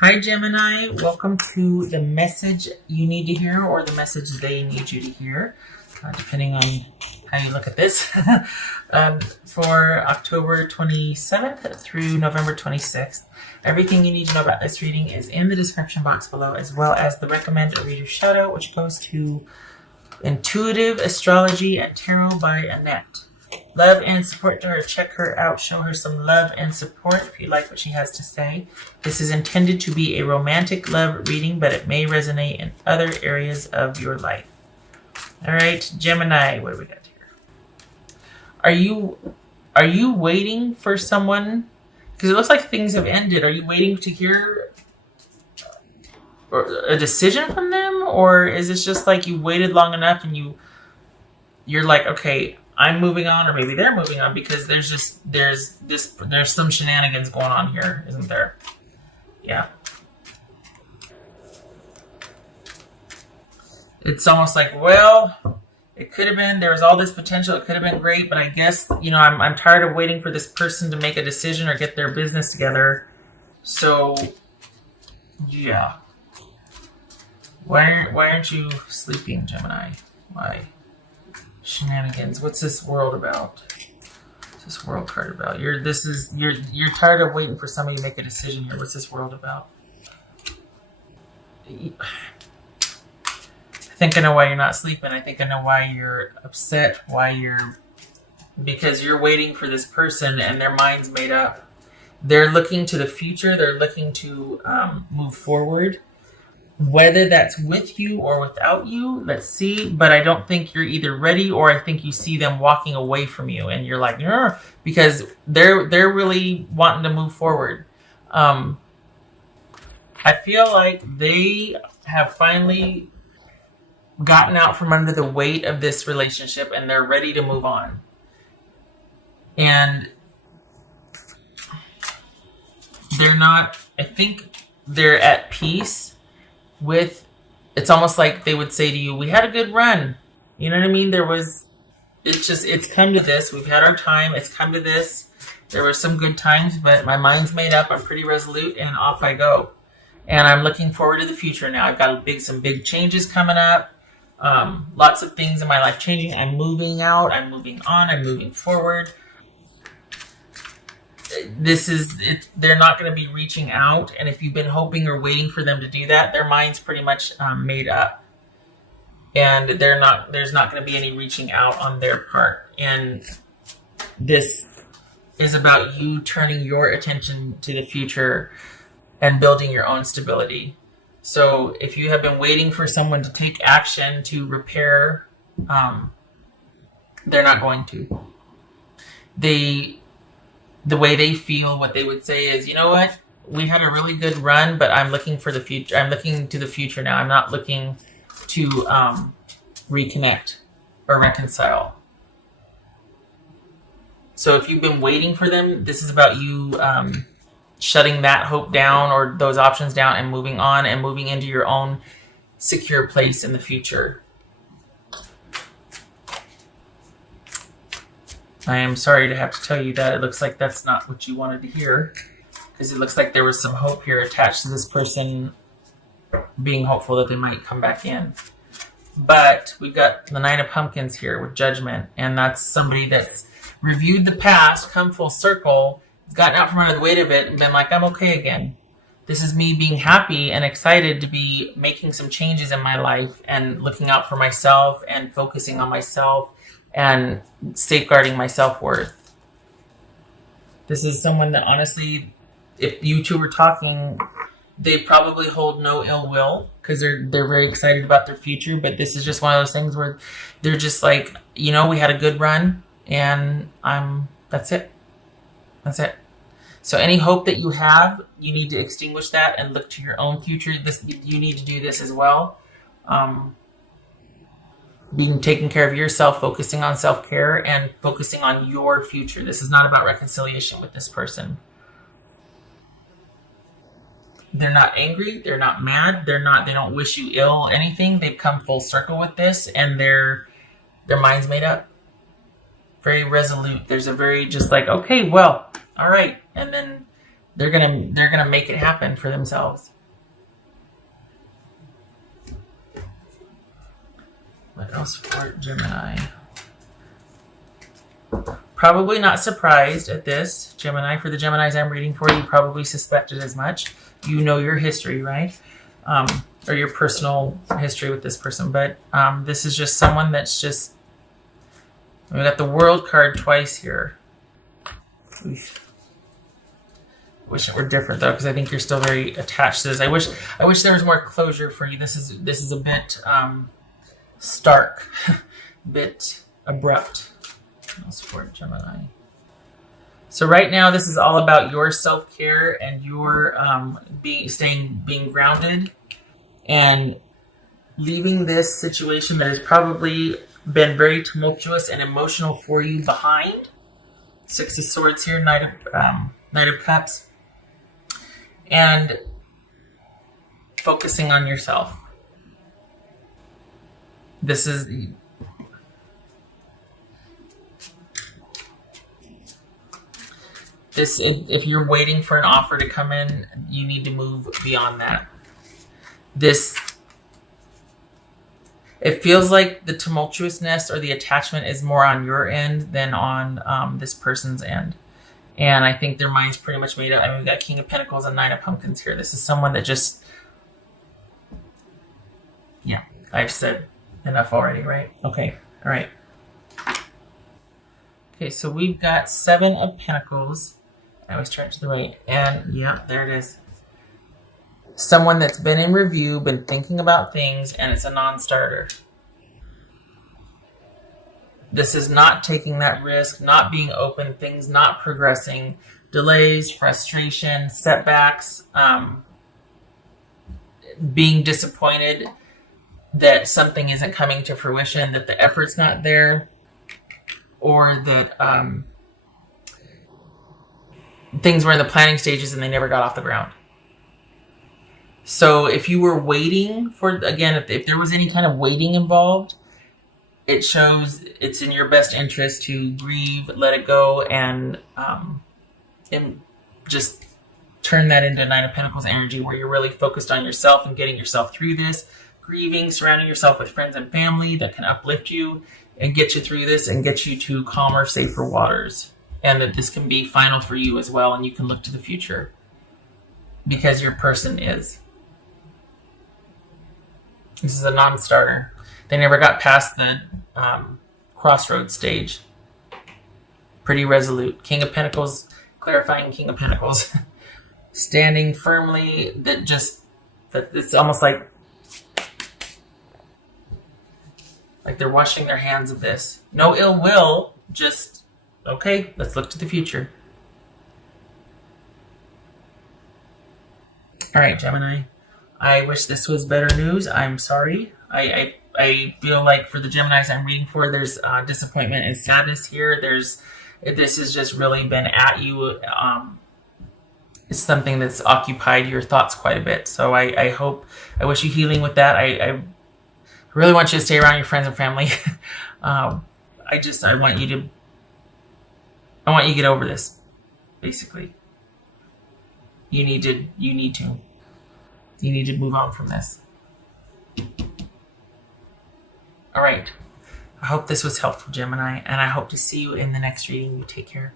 Hi, Gemini. Welcome to the message you need to hear or the message they need you to hear, depending on how you look at this, for October 27th through November 26th. Everything you need to know about this reading is in the description box below, as well as the recommended reader shout out, which goes to Intuitive Astrology and Tarot by Annette. Love and support to her. Check her out. Show her some love and support if you like what she has to say. This is intended to be a romantic love reading, but it may resonate in other areas of your life. All right, Gemini, what do we got here? Are you waiting for someone? Because it looks like things have ended. Are you waiting to hear a decision from them, or is this just like you waited long enough and you're like, okay, I'm moving on, or maybe they're moving on, because there's some shenanigans going on here, isn't there? Yeah. It's almost like, well, it could have been, there was all this potential, it could have been great, but I guess, I'm tired of waiting for this person to make a decision or get their business together. So, yeah. Why aren't you sleeping, Gemini? Why? Shenanigans. What's this world about? What's this world card about? You're tired of waiting for somebody to make a decision here. What's this world about? I think I know why you're not sleeping. I think I know why you're upset. Because you're waiting for this person and their mind's made up. They're looking to the future. They're looking to move forward. Whether that's with you or without you, let's see. But I don't think you're either ready, or I think you see them walking away from you, and you're like, "Arr," because they're really wanting to move forward. I feel like they have finally gotten out from under the weight of this relationship, and they're ready to move on. And they're not. I think they're at peace with, it's almost like they would say to you, we had a good run. You know what I mean? It's come to this. We've had our time. It's come to this. There were some good times, but my mind's made up. I'm pretty resolute, and off I go. And I'm looking forward to the future now. I've got some big changes coming up. Lots of things in my life changing. I'm moving out. I'm moving on. I'm moving forward. They're not going to be reaching out, and if you've been hoping or waiting for them to do that, their mind's pretty much made up, and there's not going to be any reaching out on their part. And this is about you turning your attention to the future and building your own stability. So if you have been waiting for someone to take action to repair, they're not going to. The way they feel, what they would say is, you know what? We had a really good run, but I'm looking for the future. I'm looking to the future now. I'm not looking to reconnect or reconcile. So if you've been waiting for them, this is about you shutting that hope down or those options down and moving on and moving into your own secure place in the future. I am sorry to have to tell you that. It looks like that's not what you wanted to hear, because it looks like there was some hope here attached to this person being hopeful that they might come back in. But we've got the Nine of Pumpkins here with Judgment, and that's somebody that's reviewed the past, come full circle, gotten out from under the weight of it, and been like, I'm okay again. This is me being happy and excited to be making some changes in my life and looking out for myself and focusing on myself and safeguarding my self-worth. This is someone that honestly, if you two were talking, they probably hold no ill will, because they're very excited about their future. But this is just one of those things where they're just like, we had a good run, and that's it. That's it. So any hope that you have, you need to extinguish that and look to your own future. You need to do this as well. Taking care of yourself, focusing on self-care, and focusing on your future. This is not about reconciliation with this person. They're not angry. They're not mad. They don't wish you ill anything. They've come full circle with this, and their mind's made up. Very resolute. There's a very just like, okay, well, all right. And then They're gonna make it happen for themselves. What else for Gemini? Probably not surprised at this, Gemini. For the Geminis I'm reading for, you probably suspected as much. You know your history, right? Or your personal history with this person. But this is just someone that's just... We got the World card twice here. Wish it were different though, because I think you're still very attached to this. I wish there was more closure for you. This is a bit stark, bit abrupt. Let's support Gemini. So right now, this is all about your self-care and your being grounded and leaving this situation that has probably been very tumultuous and emotional for you behind. Six of Swords here, Knight of Cups, and focusing on yourself. This is... if you're waiting for an offer to come in, you need to move beyond that. It feels like the tumultuousness or the attachment is more on your end than on this person's end. And I think their mind's pretty much made up. I mean, we've got King of Pentacles and Nine of Pumpkins here. This is someone that just... Yeah, I've said enough already, right? Okay, all right. Okay, so we've got Seven of Pentacles. I always turn to the right. And yeah, there it is. Someone that's been in review, been thinking about things, and it's a non-starter. This is not taking that risk, not being open, things not progressing, delays, frustration, setbacks, being disappointed that something isn't coming to fruition, that the effort's not there, or that things were in the planning stages and they never got off the ground. So if you were waiting for, again, if there was any kind of waiting involved, it shows it's in your best interest to grieve, let it go, and just turn that into Nine of Pentacles energy where you're really focused on yourself and getting yourself through this, grieving, surrounding yourself with friends and family that can uplift you and get you through this and get you to calmer, safer waters. And that this can be final for you as well, and you can look to the future because your person is. This is a non-starter. They never got past the crossroads stage. Pretty resolute. King of Pentacles, clarifying King of Pentacles. Standing firmly, that it's almost like they're washing their hands of this. No ill will, just, okay, let's look to the future. All right, Gemini. I wish this was better news. I'm sorry. I feel like for the Geminis I'm reading for, there's disappointment and sadness here. This has just really been at you. It's something that's occupied your thoughts quite a bit. So I wish you healing with that. I really want you to stay around your friends and family. I want you to get over this, basically. You need to move on from this. All right. I hope this was helpful, Gemini, and I hope to see you in the next reading. You take care.